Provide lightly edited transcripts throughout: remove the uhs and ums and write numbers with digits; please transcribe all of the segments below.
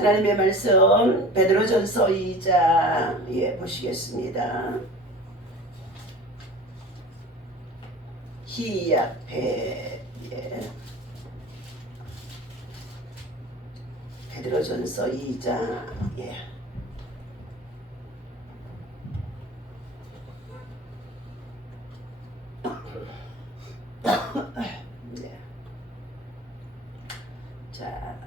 하나님의 말씀 베드로전서 2장 보시겠습니다. 히야페 베드로전서 2장 자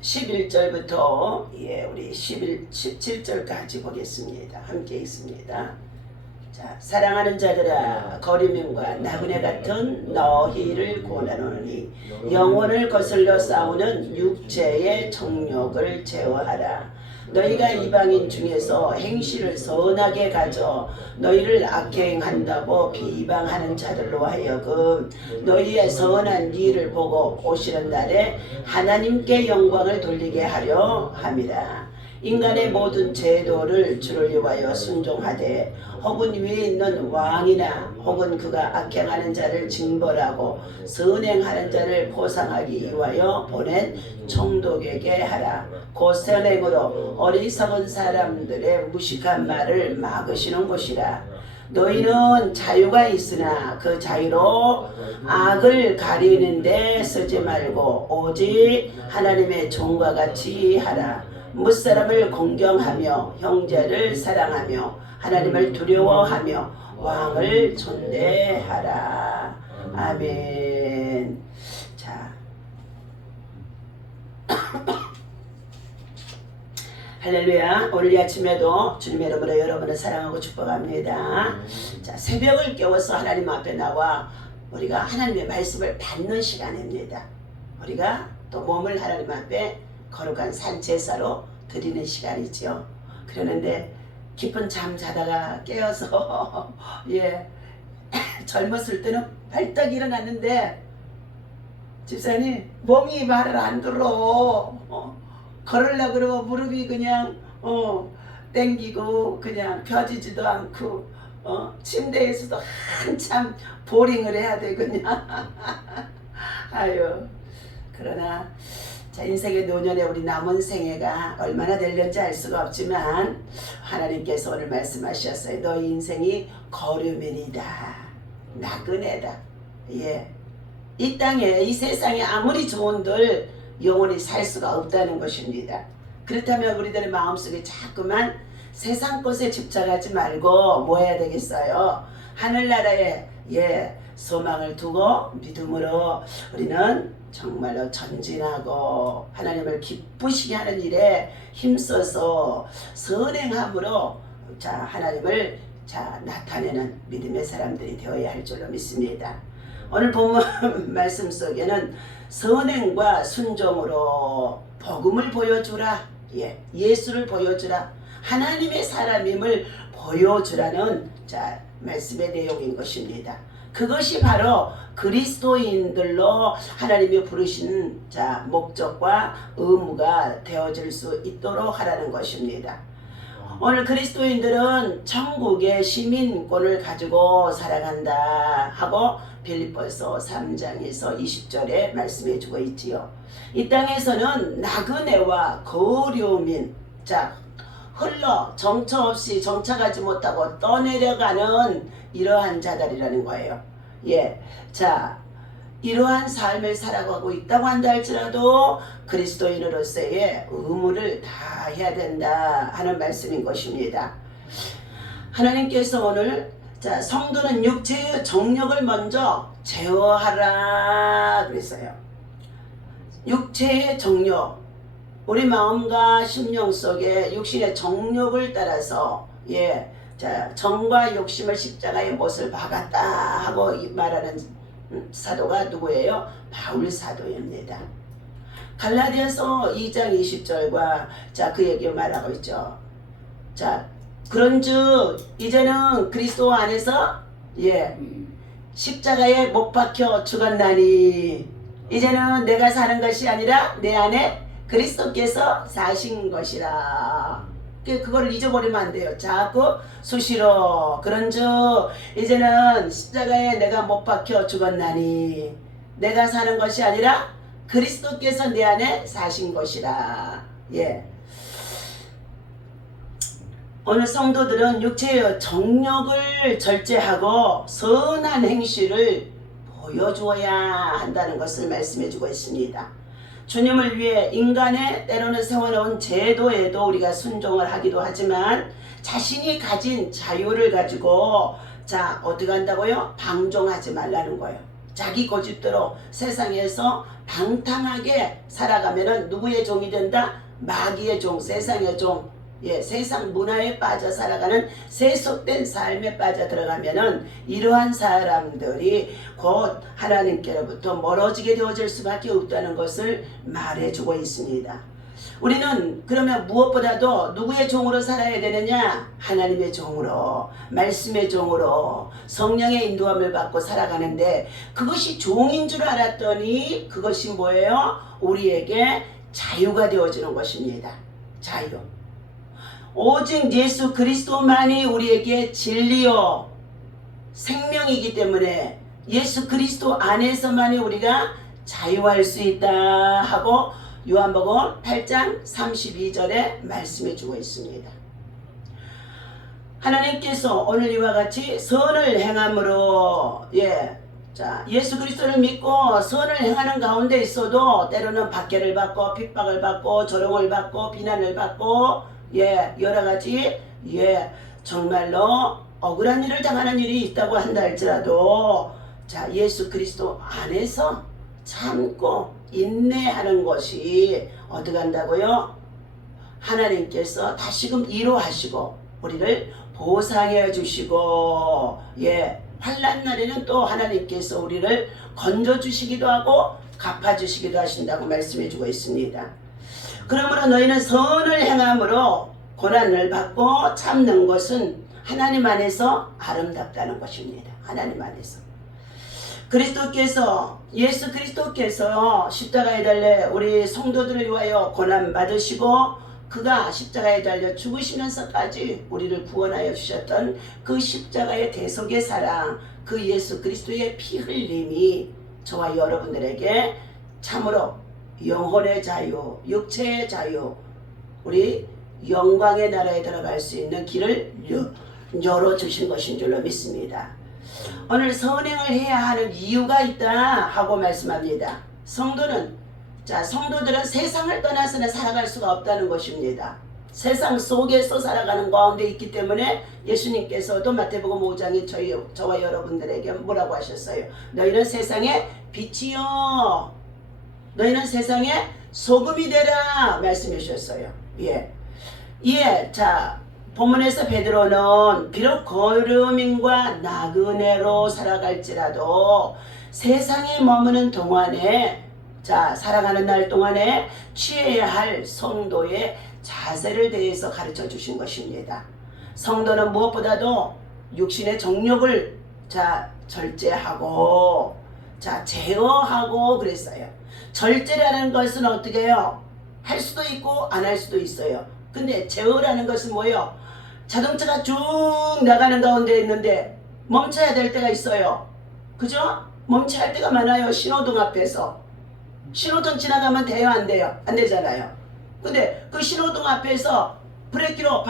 11절부터 우리 17절까지 보겠습니다. 함께 있습니다. 자, 사랑하는 자들아, 거류민과 나그네 같은 너희를 권하노니 영혼을 거슬러 싸우는 육체의 정욕을 제어하라. 너희가 이방인 중에서 행실을 선하게 가져 너희를 악행한다고 비방하는 자들로 하여금 너희의 선한 일을 보고 오시는 날에 하나님께 영광을 돌리게 하려 함이라. 인간의 모든 제도를 주를 위하여 순종하되 혹은 위에 있는 왕이나 혹은 그가 악행하는 자를 징벌하고 선행하는 자를 보상하기 위하여 보낸 총독에게 하라. 곧 선행으로 어리석은 사람들의 무식한 말을 막으시는 것이라. 너희는 자유가 있으나 그 자유로 악을 가리는 데 쓰지 말고 오직 하나님의 종과 같이 하라. 무사람을 공경하며 형제를 사랑하며 하나님을 두려워하며 왕을 존대하라. 아멘. 자, 할렐루야. 오늘 아침에도 주님의 이름으로 여러분을 사랑하고 축복합니다. 자, 새벽을 깨워서 하나님 앞에 나와 우리가 하나님의 말씀을 받는 시간입니다. 우리가 또 몸을 하나님 앞에 거룩한 산제사로 드리는 시간이죠. 그러는데 깊은 잠 자다가 깨어서 젊었을 때는 발딱 일어났는데 집사님 몸이 말을 안 들어. 걸으려고 그러고 무릎이 그냥 땡기고 그냥 펴지지도 않고 침대에서도 한참 보링을 해야 돼 그냥. 아유, 그러나 자, 인생의 노년에 우리 남은 생애가 얼마나 될는지 알 수가 없지만 하나님께서 오늘 말씀하셨어요. 너희 인생이 거류민이다. 나그네다. 이 땅에 이 세상에 아무리 좋은들 영원히 살 수가 없다는 것입니다. 그렇다면 우리들의 마음속에 자꾸만 세상 것에 집착하지 말고 뭐 해야 되겠어요? 하늘나라에 소망을 두고 믿음으로 우리는 정말로 전진하고 하나님을 기쁘시게 하는 일에 힘써서 선행함으로 하나님을 나타내는 믿음의 사람들이 되어야 할 줄로 믿습니다. 오늘 본문 말씀 속에는 선행과 순종으로 복음을 보여주라, 예수를 보여주라, 하나님의 사람임을 보여주라는 말씀의 내용인 것입니다. 그것이 바로 그리스도인들로 하나님이 부르신 목적과 의무가 되어질 수 있도록 하라는 것입니다. 오늘 그리스도인들은 천국의 시민권을 가지고 살아간다 하고 빌립보서 3장에서 20절에 말씀해 주고 있지요. 이 땅에서는 나그네와 거류민, 흘러 정처 없이 정착하지 못하고 떠내려가는 이러한 자들이라는 거예요. 이러한 삶을 살아가고 있다고 한다 할지라도 그리스도인으로서의 의무를 다 해야 된다 하는 말씀인 것입니다. 하나님께서 오늘 성도는 육체의 정욕을 먼저 제어하라 그랬어요. 육체의 정욕, 우리 마음과 심령 속에 육신의 정욕을 따라서 정과 욕심을 십자가의 못을 박았다 하고 말하는 사도가 누구예요? 바울 사도입니다. 갈라디아서 2장 20절과 그 얘기 말하고 있죠. 그런즉 이제는 그리스도 안에서 십자가에 못 박혀 죽었나니 이제는 내가 사는 것이 아니라 내 안에 그리스도께서 사신 것이라. 그거를 잊어버리면 안 돼요. 자꾸 수시로 그런즉 이제는 십자가에 내가 못 박혀 죽었나니 내가 사는 것이 아니라 그리스도께서 내 안에 사신 것이라. 예. 오늘 성도들은 육체의 정욕을 절제하고 선한 행실을 보여주어야 한다는 것을 말씀해주고 있습니다. 주님을 위해 인간의 때로는 세워놓은 제도에도 우리가 순종을 하기도 하지만 자신이 가진 자유를 가지고 자 어떻게 한다고요? 방종하지 말라는 거예요. 자기 고집대로 세상에서 방탕하게 살아가면은 누구의 종이 된다? 마귀의 종, 세상의 종. 예, 세상 문화에 빠져 살아가는 세속된 삶에 빠져 들어가면은 이러한 사람들이 곧 하나님께로부터 멀어지게 되어질 수밖에 없다는 것을 말해주고 있습니다. 우리는 그러면 무엇보다도 누구의 종으로 살아야 되느냐? 하나님의 종으로, 말씀의 종으로 성령의 인도함을 받고 살아가는데 그것이 종인 줄 알았더니 그것이 뭐예요? 우리에게 자유가 되어지는 것입니다. 자유. 오직 예수 그리스도만이 우리에게 진리요 생명이기 때문에 예수 그리스도 안에서만이 우리가 자유할 수 있다 하고 요한복음 8장 32절에 말씀해 주고 있습니다. 하나님께서 오늘 이와 같이 선을 행함으로 예수 그리스도를 믿고 선을 행하는 가운데 있어도 때로는 박해를 받고 핍박을 받고 조롱을 받고 비난을 받고 여러가지 정말로 억울한 일을 당하는 일이 있다고 한다 할지라도 자 예수 그리스도 안에서 참고 인내하는 것이 어떻게 한다고요? 하나님께서 다시금 이루하시고 우리를 보상해 주시고 환난 날에는 또 하나님께서 우리를 건져 주시기도 하고 갚아 주시기도 하신다고 말씀해 주고 있습니다. 그러므로 너희는 선을 행함으로 고난을 받고 참는 것은 하나님 안에서 아름답다는 것입니다. 하나님 안에서. 예수 그리스도께서 십자가에 달려 우리 성도들을 위하여 고난 받으시고 그가 십자가에 달려 죽으시면서까지 우리를 구원하여 주셨던 그 십자가의 대속의 사랑, 그 예수 그리스도의 피 흘림이 저와 여러분들에게 참으로 영혼의 자유, 육체의 자유, 우리 영광의 나라에 들어갈 수 있는 길을 열어주신 것인 줄로 믿습니다. 오늘 선행을 해야 하는 이유가 있다 하고 말씀합니다. 성도들은 세상을 떠나서는 살아갈 수가 없다는 것입니다. 세상 속에서 살아가는 가운데 있기 때문에 예수님께서도 마태복음 5장에 저와 여러분들에게 뭐라고 하셨어요? 너희는 세상의 빛이요 너희는 세상의 소금이 되라 말씀해 주셨어요. 자 본문에서 베드로는 비록 거름임과 나그네로 살아갈지라도 세상에 머무는 동안에 살아가는 날 동안에 취해야 할 성도의 자세를 대해서 가르쳐 주신 것입니다. 성도는 무엇보다도 육신의 정욕을 절제하고 제어하고 그랬어요. 절제라는 것은 어떻게 해요? 할 수도 있고 안 할 수도 있어요. 근데 제어라는 것은 뭐예요? 자동차가 쭉 나가는 가운데 있는데 멈춰야 될 때가 있어요. 그죠? 멈춰야 할 때가 많아요. 신호등 앞에서. 신호등 지나가면 돼요? 안 돼요? 안 되잖아요. 근데 그 신호등 앞에서 브레이크로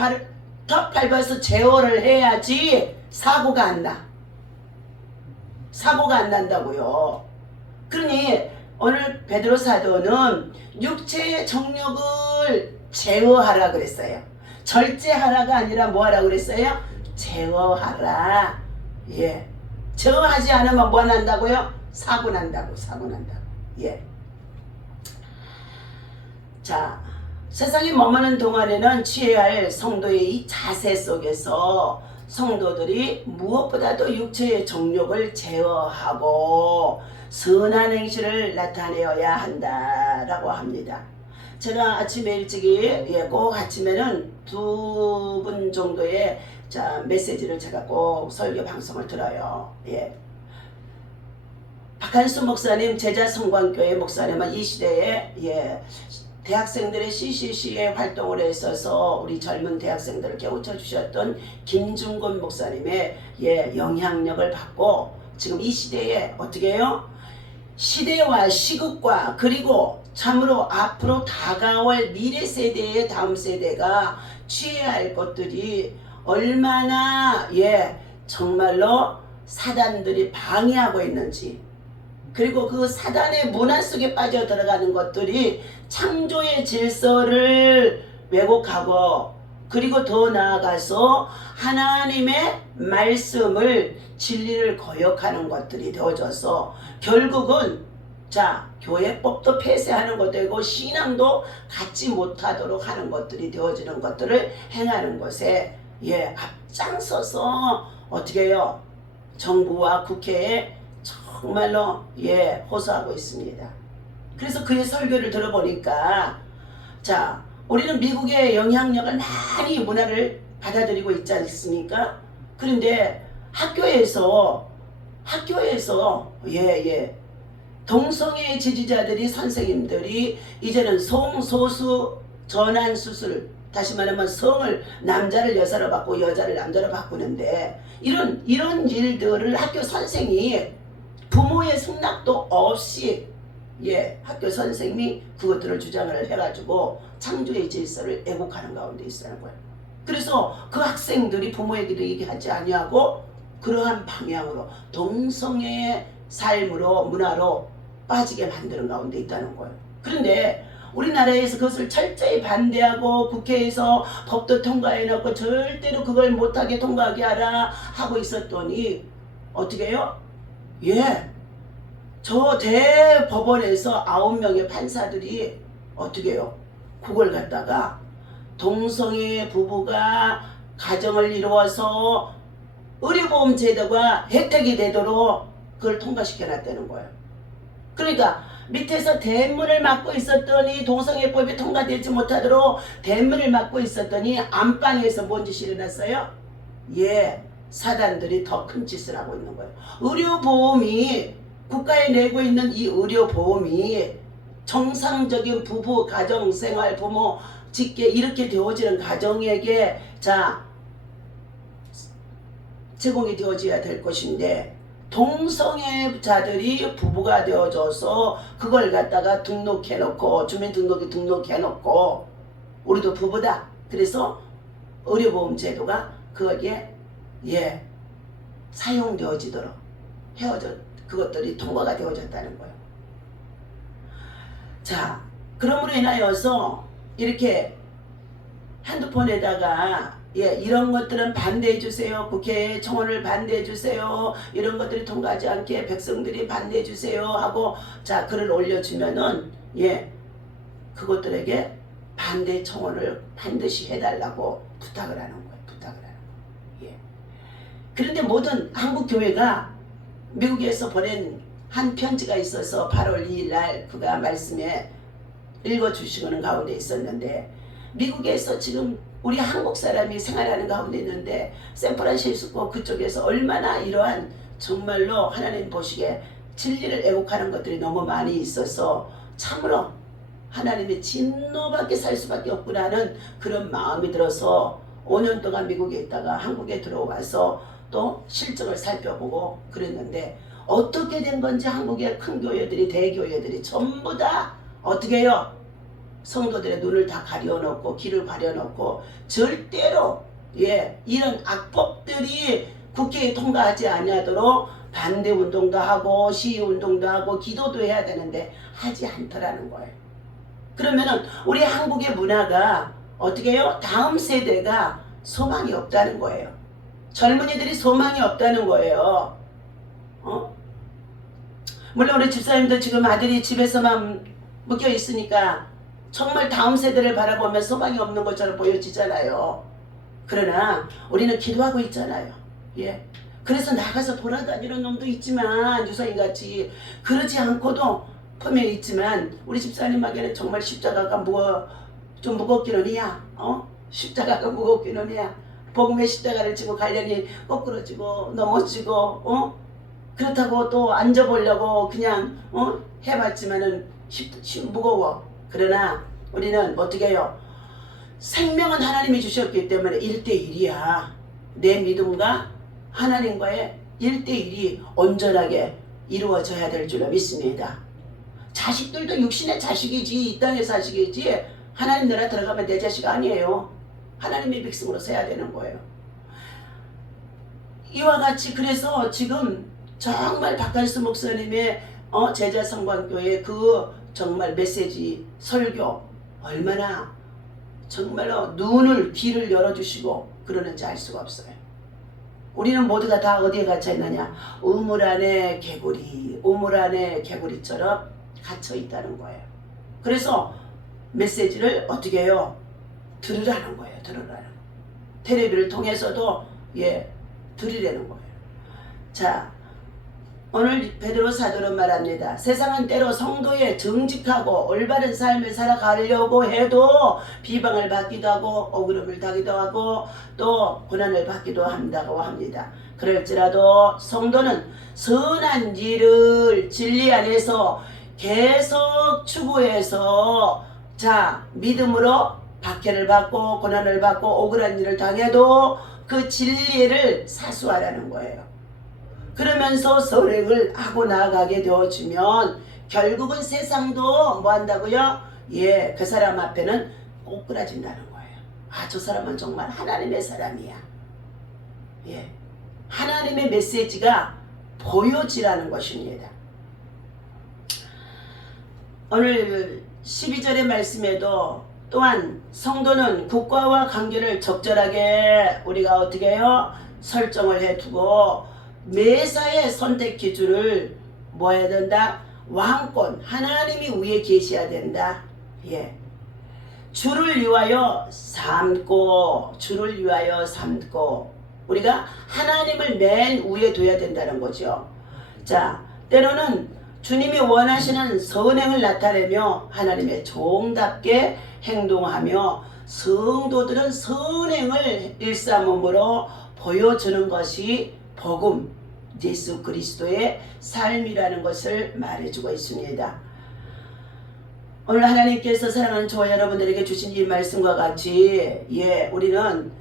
턱 밟아서 제어를 해야지 사고가 안 나. 사고가 안 난다고요. 그러니 오늘 베드로 사도는 육체의 정욕을 제어하라 그랬어요. 절제하라가 아니라 뭐하라 그랬어요? 제어하라. 제어하지 않으면 뭐 난다고요? 사고 난다고. 세상에 머무는 동안에는 취해야 할 성도의 이 자세 속에서 성도들이 무엇보다도 육체의 정욕을 제어하고 선한 행실을 나타내어야 한다라고 합니다. 제가 아침에 일찍이 꼭 아침에는 2분 정도의 메시지를 제가 꼭 설교 방송을 들어요. 박한수 목사님 제자성광교회 목사님은 이 시대에 대학생들의 CCC에 활동을 했어서 우리 젊은 대학생들을 깨우쳐 주셨던 김중곤 목사님의 영향력을 받고 지금 이 시대에 어떻게 해요? 시대와 시국과 그리고 참으로 앞으로 다가올 미래 세대의 다음 세대가 취해야 할 것들이 얼마나 정말로 사단들이 방해하고 있는지, 그리고 그 사단의 문화 속에 빠져 들어가는 것들이 창조의 질서를 왜곡하고, 그리고 더 나아가서 하나님의 말씀을 진리를 거역하는 것들이 되어져서 결국은 교회법도 폐쇄하는 것도 되고 신앙도 갖지 못하도록 하는 것들이 되어지는 것들을 행하는 것에 앞장서서 어떻게 해요? 정부와 국회에 정말로 호소하고 있습니다. 그래서 그의 설교를 들어보니까 우리는 미국의 영향력을 많이 문화를 받아들이고 있지 않습니까? 그런데 학교에서 동성애 지지자들이, 선생님들이 이제는 성소수 전환 수술, 다시 말하면 성을 남자를 여자로 바꾸고 여자를 남자로 바꾸는데, 이런 일들을 학교 선생이 부모의 승낙도 없이 학교 선생님이 그것들을 주장을 해가지고 창조의 질서를 왜곡하는 가운데 있다는 거예요. 그래서 그 학생들이 부모에게도 얘기하지 아니하고 그러한 방향으로 동성애의 삶으로, 문화로 빠지게 만드는 가운데 있다는 거예요. 그런데 우리나라에서 그것을 철저히 반대하고 국회에서 법도 통과해놓고 절대로 그걸 못하게 통과하게 하라 하고 있었더니 어떻게 해요? 저 대법원에서 9명의 판사들이 어떻게 해요? 그걸 갖다가 동성애 부부가 가정을 이루어서 의료보험 제도가 혜택이 되도록 그걸 통과시켜놨다는 거예요. 그러니까 밑에서 대문을 막고 있었더니, 동성애법이 통과되지 못하도록 대문을 막고 있었더니 안방에서 뭔 짓이 일어났어요? 사단들이 더 큰 짓을 하고 있는 거예요. 의료보험이, 국가에 내고 있는 이 의료보험이 정상적인 부부, 가정생활, 부모, 직계 이렇게 되어지는 가정에게 제공이 되어져야 될 것인데, 동성애자들이 부부가 되어져서 그걸 갖다가 등록해놓고, 주민등록에 등록해놓고 우리도 부부다, 그래서 의료보험 제도가 거기에 사용되어지도록 그것들이 통과가 되어졌다는 거예요. 그러므로 인하여서 이렇게 핸드폰에다가 이런 것들은 반대해주세요, 국회에 청원을 반대해주세요, 이런 것들이 통과하지 않게 백성들이 반대해주세요 하고 글을 올려주면은 그것들에게 반대 청원을 반드시 해달라고 부탁을 하는 거예요. 그런데 모든 한국 교회가 미국에서 보낸 한 편지가 있어서 8월 2일 날 그가 말씀에 읽어주시는 가운데 있었는데, 미국에서 지금 우리 한국 사람이 생활하는 가운데 있는데 샌프란시스코 그쪽에서 얼마나 이러한 정말로 하나님 보시기에 진리를 왜곡하는 것들이 너무 많이 있어서 참으로 하나님의 진노밖에 살 수밖에 없구나 하는 그런 마음이 들어서 5년 동안 미국에 있다가 한국에 들어와서 또 실정을 살펴보고 그랬는데, 어떻게 된 건지 한국의 큰 교회들이, 대교회들이 전부 다 어떻게 해요? 성도들의 눈을 다 가려놓고 귀를 가려놓고 절대로 이런 악법들이 국회에 통과하지 아니하도록 반대운동도 하고 시위운동도 하고 기도도 해야 되는데 하지 않더라는 거예요. 그러면은 우리 한국의 문화가 어떻게 해요? 다음 세대가 소망이 없다는 거예요. 젊은이들이 소망이 없다는 거예요. 물론 우리 집사님도 지금 아들이 집에서만 묶여 있으니까 정말 다음 세대를 바라보면 소망이 없는 것처럼 보여지잖아요. 그러나 우리는 기도하고 있잖아요. 그래서 나가서 돌아다니는 놈도 있지만 유서인같이 그러지 않고도 분명히 있지만, 우리 집사님에게는 정말 십자가가 좀 무겁기는 해야 십자가가 무겁기는 해야 복음의 십자가를 지고 가려니 거꾸러지고 넘어지고 그렇다고 또 앉아보려고 그냥 해봤지만은 무거워. 그러나 우리는 어떻게 해요? 생명은 하나님이 주셨기 때문에 1대1이야. 내 믿음과 하나님과의 1대1이 온전하게 이루어져야 될 줄로 믿습니다. 자식들도 육신의 자식이지, 이 땅의 자식이지, 하나님 나라 들어가면 내 자식 아니에요. 하나님의 백성으로 서야 되는 거예요. 이와 같이 그래서 지금 정말 박한수 목사님의 제자 성관교회 그 정말 메시지 설교 얼마나 정말로 눈을 귀를 열어주시고 그러는지 알 수가 없어요. 우리는 모두가 다 어디에 갇혀 있느냐? 우물 안에 개구리, 우물 안에 개구리처럼 갇혀 있다는 거예요. 그래서 메시지를 어떻게 해요? 들으라는 거예요. 들으라는. 텔레비를 통해서도 들으라는 거예요. 자, 오늘 베드로 사도는 말합니다. 세상은 때로 성도의 정직하고 올바른 삶을 살아가려고 해도 비방을 받기도 하고 억울함을 당하기도 하고 또 고난을 받기도 한다고 합니다. 그럴지라도 성도는 선한 일을 진리 안에서 계속 추구해서 믿음으로 박해를 받고 고난을 받고 억울한 일을 당해도 그 진리를 사수하라는 거예요. 그러면서 선행을 하고 나아가게 되어지면 결국은 세상도 뭐 한다고요? 그 사람 앞에는 꼬꾸라진다는 거예요. 저 사람은 정말 하나님의 사람이야. 하나님의 메시지가 보여지라는 것입니다. 오늘 12절의 말씀에도 또한 성도는 국가와 관계를 적절하게 우리가 어떻게 해요? 설정을 해두고 매사의 선택 기준을 뭐 해야 된다? 왕권 하나님이 위에 계셔야 된다. 주를 위하여 삼고 주를 위하여 삼고 우리가 하나님을 맨 위에 둬야 된다는 거죠. 때로는 주님이 원하시는 선행을 나타내며 하나님의 종답게 행동하며 성도들은 선행을 일삼음으로 보여주는 것이 복음, 예수 그리스도의 삶이라는 것을 말해주고 있습니다. 오늘 하나님께서 사랑하는 저와 여러분들에게 주신 이 말씀과 같이 우리는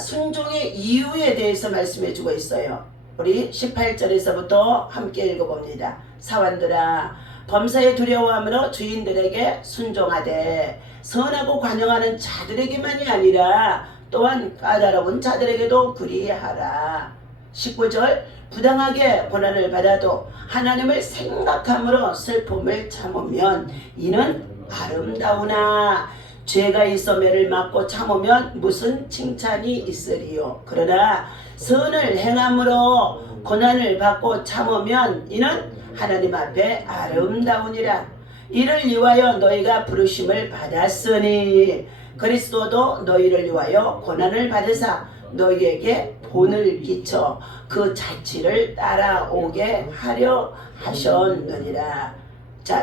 순종의 이유에 대해서 말씀해주고 있어요. 우리 18절에서부터 함께 읽어봅니다. 사환들아 범사에 두려워함으로 주인들에게 순종하되 선하고 관용하는 자들에게만이 아니라 또한 까다로운 자들에게도 그리하라. 19절 부당하게 고난을 받아도 하나님을 생각함으로 슬픔을 참으면 이는 아름다우나 죄가 있어 매를 맞고 참으면 무슨 칭찬이 있으리요. 그러나 선을 행함으로 고난을 받고 참으면 이는 하나님 앞에 아름다우니라. 이를 위하여 너희가 부르심을 받았으니 그리스도도 너희를 위하여 고난을 받으사 너희에게 본을 끼쳐 그 자취를 따라오게 하려 하셨느니라.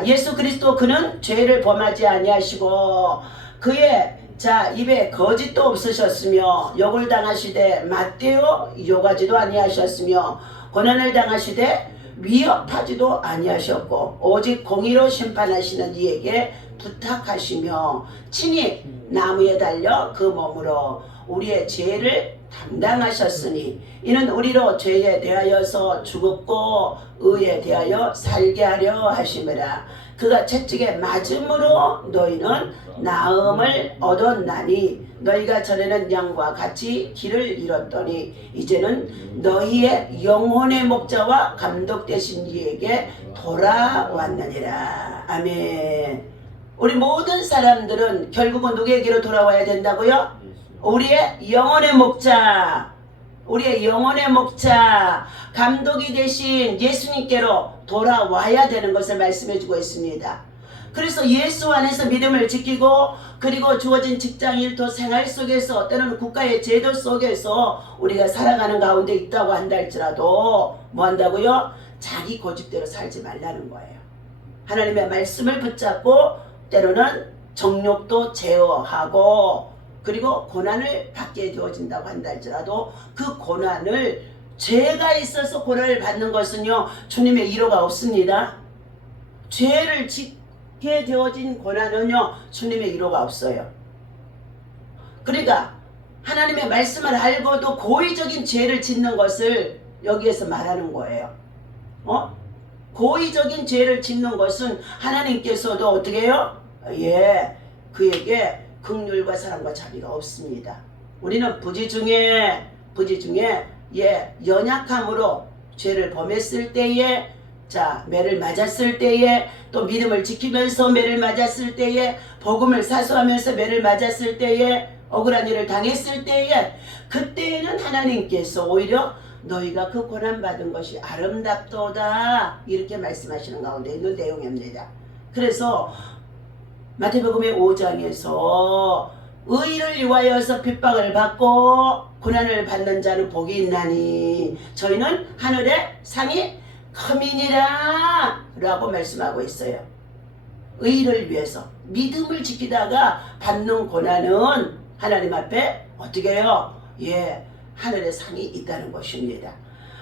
예수 그리스도 그는 죄를 범하지 아니하시고 그의 입에 거짓도 없으셨으며 욕을 당하시되 맞대어 욕하지도 아니하셨으며 고난을 당하시되 위협하지도 아니하셨고 오직 공의로 심판하시는 이에게 부탁하시며 친히 나무에 달려 그 몸으로 우리의 죄를 담당하셨으니 이는 우리로 죄에 대하여서 죽었고 의에 대하여 살게 하려 하심이라. 그가 채찍에 맞음으로 너희는 나음을 얻었나니 너희가 전에는 양과 같이 길을 잃었더니 이제는 너희의 영혼의 목자와 감독 되신 이에게 돌아왔느니라. 아멘. 우리 모든 사람들은 결국은 누구에게로 돌아와야 된다고요? 우리의 영혼의 목자, 우리의 영혼의 목자, 감독이 되신 예수님께로 돌아와야 되는 것을 말씀해주고 있습니다. 그래서 예수 안에서 믿음을 지키고 그리고 주어진 직장 일터 생활 속에서 때로는 국가의 제도 속에서 우리가 살아가는 가운데 있다고 한다 할지라도 뭐 한다고요? 자기 고집대로 살지 말라는 거예요. 하나님의 말씀을 붙잡고 때로는 정욕도 제어하고 그리고 고난을 받게 되어진다고 한다 할지라도 그 고난을 죄가 있어서 고난을 받는 것은요 주님의 이로가 없습니다. 죄를 짓게 되어진 고난은요 주님의 이로가 없어요. 그러니까 하나님의 말씀을 알고도 고의적인 죄를 짓는 것을 여기에서 말하는 거예요. 고의적인 죄를 짓는 것은 하나님께서도 어떻게 해요? 예, 그에게 긍휼과 사랑과 자비가 없습니다. 우리는 부지 중에 예, 연약함으로 죄를 범했을 때에, 자, 매를 맞았을 때에, 또 믿음을 지키면서 매를 맞았을 때에, 복음을 사수하면서 매를 맞았을 때에, 억울한 일을 당했을 때에, 그때에는 하나님께서 오히려 너희가 그 고난받은 것이 아름답도다, 이렇게 말씀하시는 가운데 있는 내용입니다. 그래서 마태복음의 5장에서 의를 위하여서 핍박을 받고 고난을 받는 자는 복이 있나니 저희는 하늘의 상이 큼이니라 라고 말씀하고 있어요. 의를 위해서 믿음을 지키다가 받는 고난은 하나님 앞에 어떻게 해요? 예, 하늘의 상이 있다는 것입니다.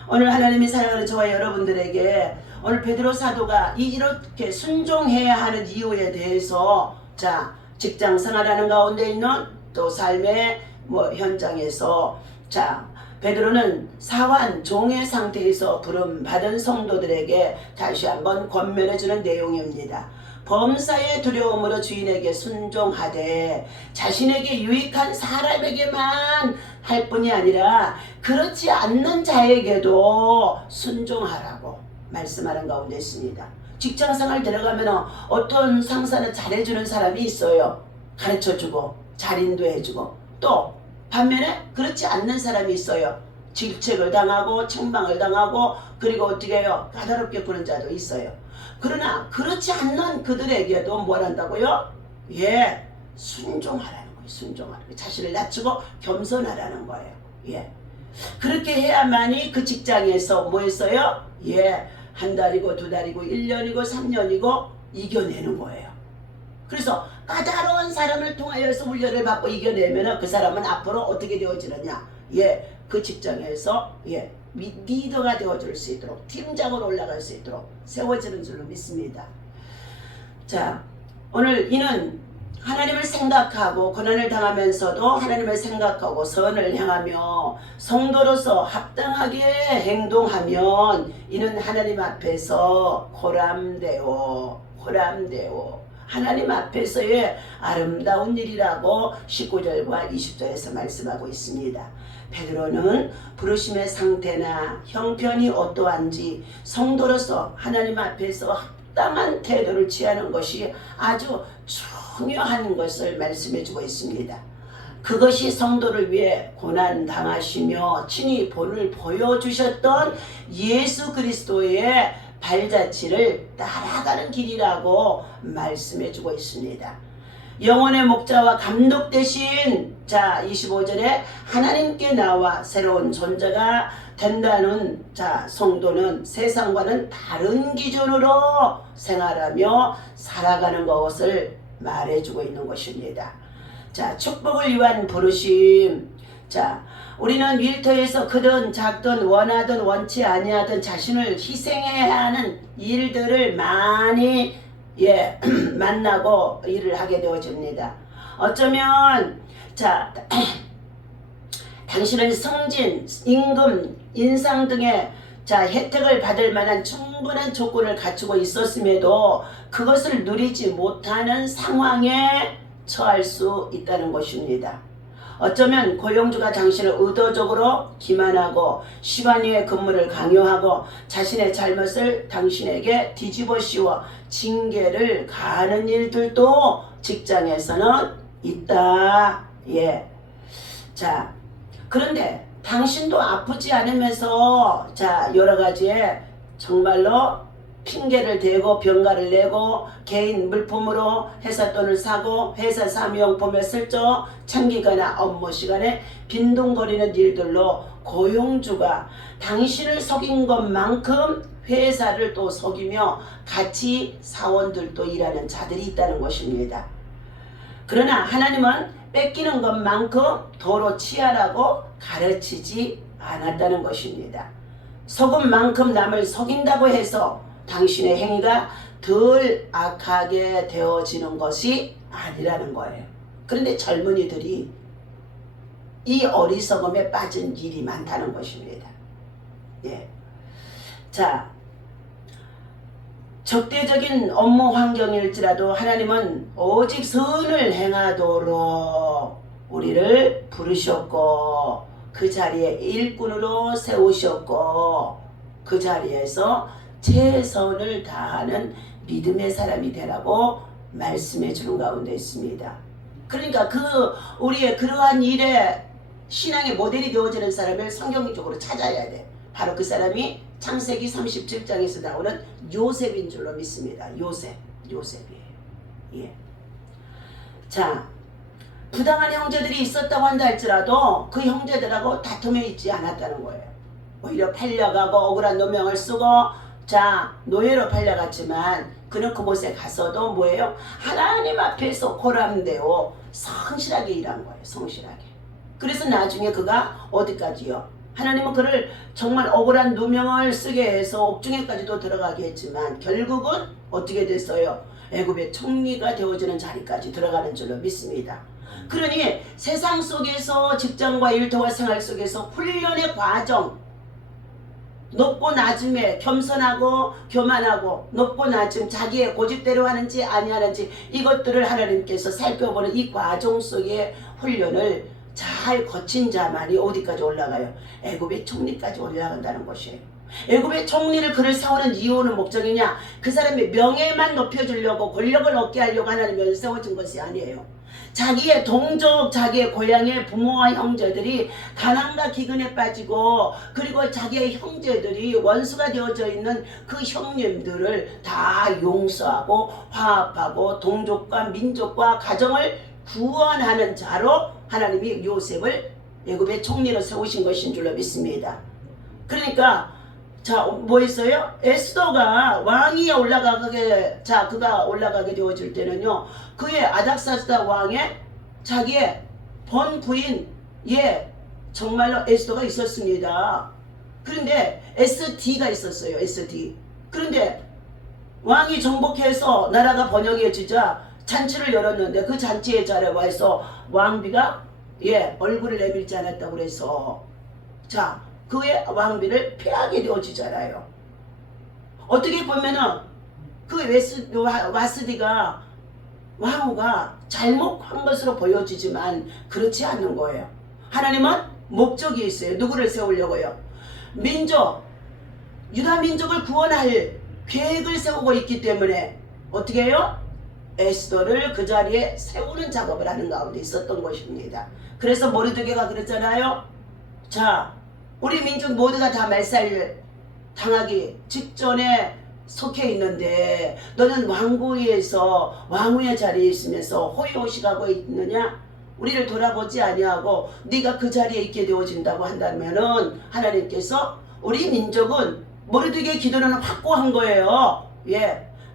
오늘 하나님이 사랑하는 저와 여러분들에게 오늘 베드로 사도가 이렇게 순종해야 하는 이유에 대해서, 자, 직장 생활하는 가운데 있는 또 삶의 현장에서, 자, 베드로는 사환 종의 상태에서 부름 받은 성도들에게 다시 한번 권면해주는 내용입니다. 범사의 두려움으로 주인에게 순종하되 자신에게 유익한 사람에게만 할 뿐이 아니라 그렇지 않는 자에게도 순종하라고 말씀하는 가운데 있습니다. 직장생활 들어가면 어떤 상사는 잘해주는 사람이 있어요. 가르쳐주고 잘 인도해주고, 또 반면에 그렇지 않는 사람이 있어요. 질책을 당하고 책망을 당하고, 그리고 어떻게 해요? 까다롭게 구는 자도 있어요. 그러나 그렇지 않는 그들에게도 뭘 한다고요? 예, 순종하라는 거예요. 순종하라는 거예요. 자신을 낮추고 겸손하라는 거예요. 예, 그렇게 해야만이 그 직장에서 뭐 했어요? 예, 한 달이고 두 달이고 1년이고 3년이고 이겨내는 거예요. 그래서 까다로운 사람을 통하여서 훈련을 받고 이겨내면 그 사람은 앞으로 어떻게 되어지느냐? 예, 그 직장에서 예, 리더가 되어줄 수 있도록, 팀장으로 올라갈 수 있도록 세워지는 줄로 믿습니다. 자, 오늘 이는 하나님을 생각하고 고난을 당하면서도 하나님을 생각하고 선을 향하며 성도로서 합당하게 행동하면 이는 하나님 앞에서 호람되오 하나님 앞에서의 아름다운 일이라고 19절과 20절에서 말씀하고 있습니다. 베드로는 부르심의 상태나 형편이 어떠한지 성도로서 하나님 앞에서 합당한 태도를 취하는 것이 아주 중요한 것을 말씀해주고 있습니다. 그것이 성도를 위해 고난 당하시며 친히 본을 보여주셨던 예수 그리스도의 발자취를 따라가는 길이라고 말씀해주고 있습니다. 영혼의 목자와 감독 대신, 자, 25절에 하나님께 나와 새로운 존재가 된다는, 자, 성도는 세상과는 다른 기준으로 생활하며 살아가는 것을 말해주고 있는 것입니다. 자, 축복을 위한 부르심. 자, 우리는 일터에서 크든 작든 원하든 원치 아니하든 자신을 희생해야 하는 일들을 많이 만나고 일을 하게 되어집니다. 어쩌면, 자, 당신은 승진, 임금, 인상 등의, 자, 혜택을 받을 만한 충분한 조건을 갖추고 있었음에도 그것을 누리지 못하는 상황에 처할 수 있다는 것입니다. 어쩌면 고용주가 당신을 의도적으로 기만하고 시간위의 근무를 강요하고 자신의 잘못을 당신에게 뒤집어 씌워 징계를 가하는 일들도 직장에서는 있다. 예. 자, 그런데 당신도 아프지 않으면서, 자, 여러 가지의 정말로 핑계를 대고 병가를 내고 개인 물품으로 회사 돈을 사고 회사 사무용품을 슬쩍 챙기거나 업무 시간에 빈둥거리는 일들로 고용주가 당신을 속인 것만큼 회사를 또 속이며 같이 사원들도 일하는 자들이 있다는 것입니다. 그러나 하나님은 뺏기는 것만큼 도로 취하라고 가르치지 않았다는 것입니다. 속은 만큼 남을 속인다고 해서 당신의 행위가 덜 악하게 되어지는 것이 아니라는 거예요. 그런데 젊은이들이 이 어리석음에 빠진 일이 많다는 것입니다. 예. 자, 적대적인 업무 환경일지라도 하나님은 오직 선을 행하도록 우리를 부르셨고 그 자리에 일꾼으로 세우셨고 그 자리에서 최선을 다하는 믿음의 사람이 되라고 말씀해 주는 가운데 있습니다. 그러니까 우리의 그러한 일에 신앙의 모델이 되어지는 사람을 성경적으로 찾아야 돼. 바로 그 사람이 창세기 37장에서 나오는 요셉인 줄로 믿습니다. 요셉이에요. 예. 자, 부당한 형제들이 있었다고 한다 할지라도 그 형제들하고 다툼에 있지 않았다는 거예요. 오히려 팔려가고 억울한 노명을 쓰고 자 노예로 팔려갔지만 그는 그곳에 가서도 뭐예요? 하나님 앞에서 고람되어 성실하게 일한 거예요. 성실하게. 그래서 나중에 그가 어디까지요? 하나님은 그를 정말 억울한 누명을 쓰게 해서 옥중에까지도 들어가게 했지만 결국은 어떻게 됐어요? 애굽의 총리가 되어지는 자리까지 들어가는 줄로 믿습니다. 그러니 세상 속에서 직장과 일터와 생활 속에서 훈련의 과정, 높고 낮음에 겸손하고 교만하고 높고 낮음 자기의 고집대로 하는지 아니하는지 이것들을 하나님께서 살펴보는 이 과정 속의 훈련을 잘 거친 자만이 어디까지 올라가요? 애굽의 총리까지 올라간다는 것이에요. 애굽의 총리를 그를 세우는 이유는 목적이냐? 그 사람의 명예만 높여주려고 권력을 얻게 하려고 하나님이 세워진 것이 아니에요. 자기의 동족, 자기의 고향의 부모와 형제들이 가난과 기근에 빠지고 그리고 자기의 형제들이 원수가 되어져 있는 그 형님들을 다 용서하고 화합하고 동족과 민족과 가정을 구원하는 자로 하나님이 요셉을 애굽의 총리로 세우신 것인 줄로 믿습니다. 그러니까 자, 뭐 했어요? 에스더가 왕위에 올라가게, 그가 올라가게 되어질 때는요, 그의 아닥사스다 왕의 자기의 본부인, 정말로 에스더가 있었습니다. 그런데 SD가 있었어요, SD. 그런데 왕이 정복해서 나라가 번영해지자 잔치를 열었는데 그 잔치의 자리에 와서 왕비가, 얼굴을 내밀지 않았다고 그래서, 그의 왕비를 피하게 되어지잖아요. 어떻게 보면은 그 와스디가 왕후가 잘못한 것으로 보여지지만 그렇지 않는 거예요. 하나님은 목적이 있어요. 누구를 세우려고요? 유다 민족을 구원할 계획을 세우고 있기 때문에 어떻게 해요? 에스더를 그 자리에 세우는 작업을 하는 가운데 있었던 것입니다. 그래서 모르드게가 그랬잖아요. 우리 민족 모두가 다 말살 당하기 직전에 속해 있는데 너는 왕궁에서 왕후의 자리에 있으면서 호의호식하고 있느냐? 우리를 돌아보지 아니하고 네가 그 자리에 있게 되어진다고 한다면은 하나님께서 우리 민족은 모르드게의 기도는 확고한 거예요.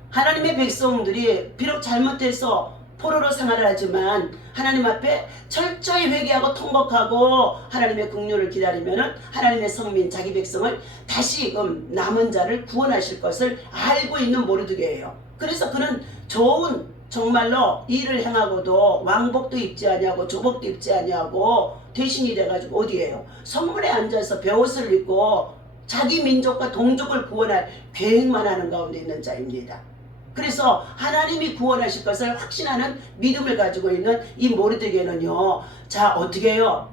하나님의 백성들이 비록 잘못해서 포로로 생활을 하지만 하나님 앞에 철저히 회개하고 통곡하고 하나님의 긍휼을 기다리면 하나님의 성민 자기 백성을 다시금 남은 자를 구원하실 것을 알고 있는 모르드게예요. 그래서 그는 좋은 정말로 일을 행하고도 왕복도 입지 아니하고 조복도 입지 아니하고 대신이 돼가지고 어디에요? 성문에 앉아서 베옷을 입고 자기 민족과 동족을 구원할 계획만 하는 가운데 있는 자입니다. 그래서 하나님이 구원하실 것을 확신하는 믿음을 가지고 있는 이 모르드게는요. 어떻게 해요?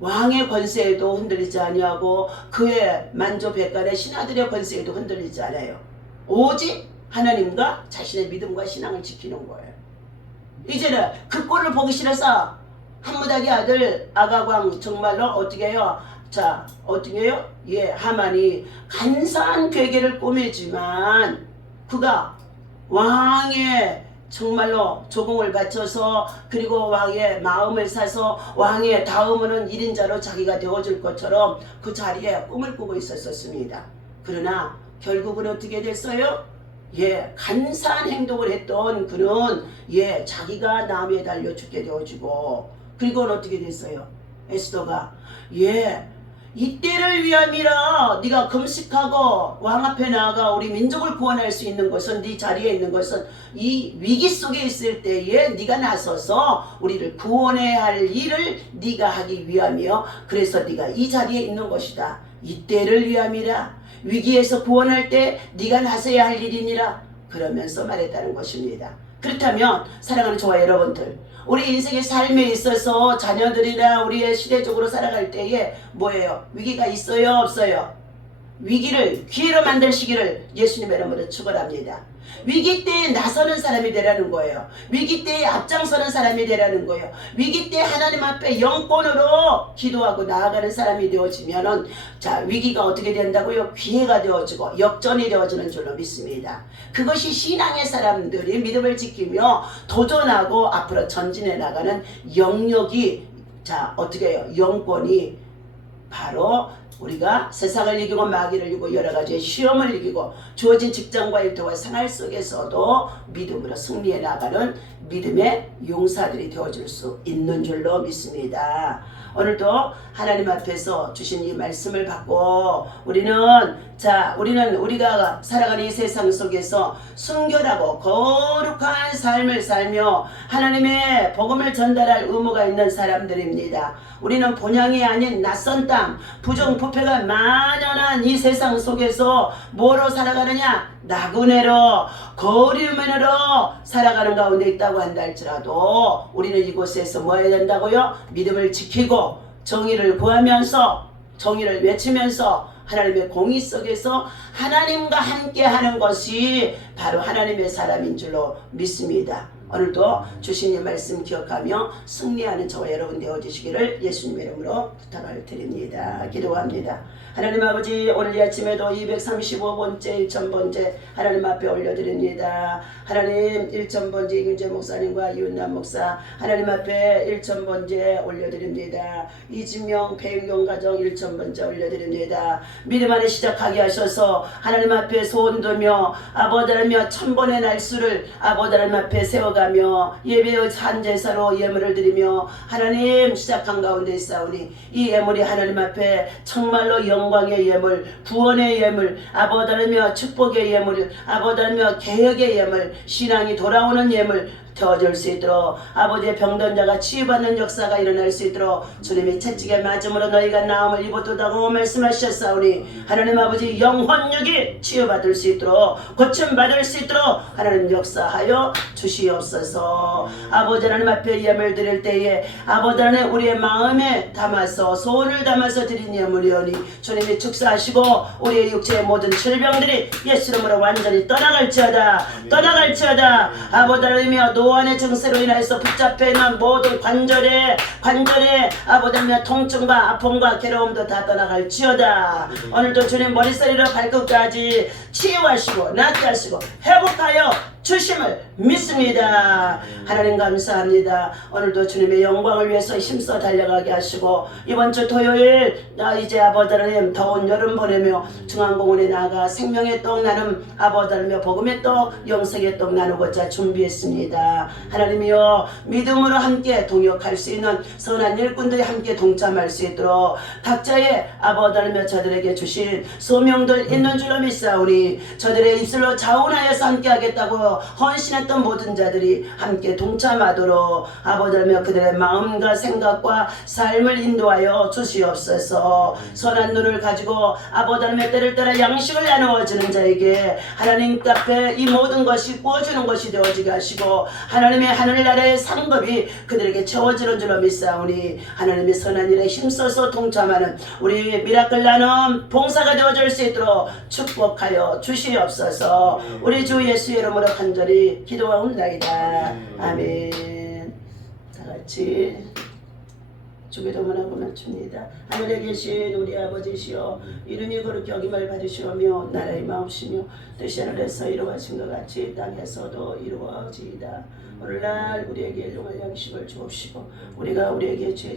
왕의 권세에도 흔들리지 아니하고 그의 만조백관의 신하들의 권세에도 흔들리지 않아요. 오직 하나님과 자신의 믿음과 신앙을 지키는 거예요. 이제는 그 꼴을 보기 싫어서 한무닥의 아들 아가광 정말로 어떻게 해요? 어떻게 해요? 하만이 간사한 괴계를 꾸미지만 그가 왕의 정말로 조공을 바쳐서 그리고 왕의 마음을 사서 왕의 다음은 1인자로 자기가 되어줄 것처럼 그 자리에 꿈을 꾸고 있었습니다. 그러나 결국은 어떻게 됐어요? 간사한 행동을 했던 그는 자기가 나무에 달려 죽게 되어지고 그리고 어떻게 됐어요? 에스더가 이때를 위함이라 네가 금식하고 왕 앞에 나아가 우리 민족을 구원할 수 있는 것은 네 자리에 있는 것은 이 위기 속에 있을 때에 네가 나서서 우리를 구원해야 할 일을 네가 하기 위함이요. 그래서 네가 이 자리에 있는 것이다. 이때를 위함이라. 위기에서 구원할 때 네가 나서야 할 일이니라. 그러면서 말했다는 것입니다. 그렇다면 사랑하는 저와 여러분들, 우리 인생의 삶에 있어서 자녀들이나 우리의 시대적으로 살아갈 때에 뭐예요? 위기가 있어요? 없어요? 위기를 기회로 만드시기를 예수님의 이름으로 축원합니다. 위기 때에 나서는 사람이 되라는 거예요. 위기 때에 앞장서는 사람이 되라는 거예요. 위기 때 하나님 앞에 영권으로 기도하고 나아가는 사람이 되어지면은 자, 위기가 어떻게 된다고요? 기회가 되어지고 역전이 되어지는 줄로 믿습니다. 그것이 신앙의 사람들이 믿음을 지키며 도전하고 앞으로 전진해 나가는 영역이 자, 어떻게 해요? 영권이 바로 우리가 세상을 이기고 마귀를 이기고 여러 가지의 시험을 이기고 주어진 직장과 일터와 생활 속에서도 믿음으로 승리해 나가는 믿음의 용사들이 되어줄 수 있는 줄로 믿습니다. 오늘도 하나님 앞에서 주신 이 말씀을 받고 우리는 우리가 살아가는 이 세상 속에서 순결하고 거룩한 삶을 살며 하나님의 복음을 전달할 의무가 있는 사람들입니다. 우리는 본향이 아닌 낯선 땅, 부정부패가 만연한 이 세상 속에서 뭐로 살아가느냐? 나그네로 거리면으로 살아가는 가운데 있다고 한다 할지라도 우리는 이곳에서 뭐 해야 된다고요? 믿음을 지키고 정의를 구하면서 정의를 외치면서 하나님의 공의 속에서 하나님과 함께 하는 것이 바로 하나님의 사람인 줄로 믿습니다. 오늘도 주신 이 말씀 기억하며 승리하는 저와 여러분 되어주시기를 예수님의 이름으로 부탁을 드립니다. 기도합니다. 하나님 아버지, 오늘 이 아침에도 235번째 1000번째 하나님 앞에 올려드립니다. 하나님 1000번째 이균재 목사님과 이윤남 목사 하나님 앞에 1000번째 올려드립니다. 이진명 배윤경 가정 1000번째 올려드립니다. 믿음 안에 시작하게 하셔서 하나님 앞에 소원들며 아버지 하나님 1000번의 날수를 아버지 하나님 앞에 세워가며 예배의 한 제사로 예물을 드리며 하나님 시작한 가운데 있사오니 이 예물이 하나님 앞에 정말로 영광의 예물, 구원의 예물, 아버지 하나님 축복의 예물, 아버지 하나님 개혁의 예물, 신앙이 돌아오는 예물 되어줄 수 있도록 아버지의 병든 자가 치유받는 역사가 일어날 수 있도록 주님이 채찍에 맞음으로 너희가 나음을 입었도다고 말씀하셨사오니 하나님 아버지 영혼력이 치유받을 수 있도록 고침받을 수 있도록 하나님 역사하여 주시옵소서. 아버지 하나님 앞에 예물 드릴 때에 아버지 하나님 우리의 마음에 담아서 소원을 담아서 드린 예물이오니 주님이 축사하시고 우리의 육체의 모든 질병들이 예수 이름으로 완전히 떠나갈지어다. 아버지 하나님이여 노안의 증세로 인해서 붙잡혀있는 모든 관절에 아버지 하나님 통증과 아픔과 괴로움도 다 떠나갈지어다. 오늘도 주님 머리서리로 발끝까지 치유하시고 낫게 하시고 회복하여 주심을 믿습니다. 하나님 감사합니다. 오늘도 주님의 영광을 위해서 힘써 달려가게 하시고 이번 주 토요일 이제 아버지 하나님 더운 여름 보내며 중앙공원에 나가 생명의 떡 나눔 아버지 하나님 복음의 떡 영생의 떡 나누고자 준비했습니다. 하나님이여 믿음으로 함께 동역할 수 있는 선한 일꾼들이 함께 동참할 수 있도록 각자의 아버지 하나님 저들에게 주신 소명들 있는 줄로 믿사오니 저들의 입술로 자원하여서 함께 하겠다고 헌신했던 모든 자들이 함께 동참하도록 아버지 하나님 그들의 마음과 생각과 삶을 인도하여 주시옵소서. 선한 눈을 가지고 아버지 하나님 때를 따라 양식을 나누어 주는 자에게 하나님 앞에 이 모든 것이 구워주는 것이 되어지게 하시고 하나님의 하늘나라의 상급이 그들에게 채워지는 줄로 믿사오니 하나님의 선한 일에 힘써서 동참하는 우리 미라클 나눔 봉사가 되어줄 수 있도록 축복하여 주시옵소서. 우리 주 예수 이름으로 간절히 기도하옵나이다. 아멘. 다같이 주기도문하고 마칩니다. 하늘에 계신 우리 아버지시여 이름이 거룩히 여김을 받으시오며 나라의 마옵시며 뜻이 하늘에서 이루어진 것 같이 땅에서도 이루어지이다. 오늘날 우리에게 일용할 양식을 주옵시고 우리가 우리에게 죄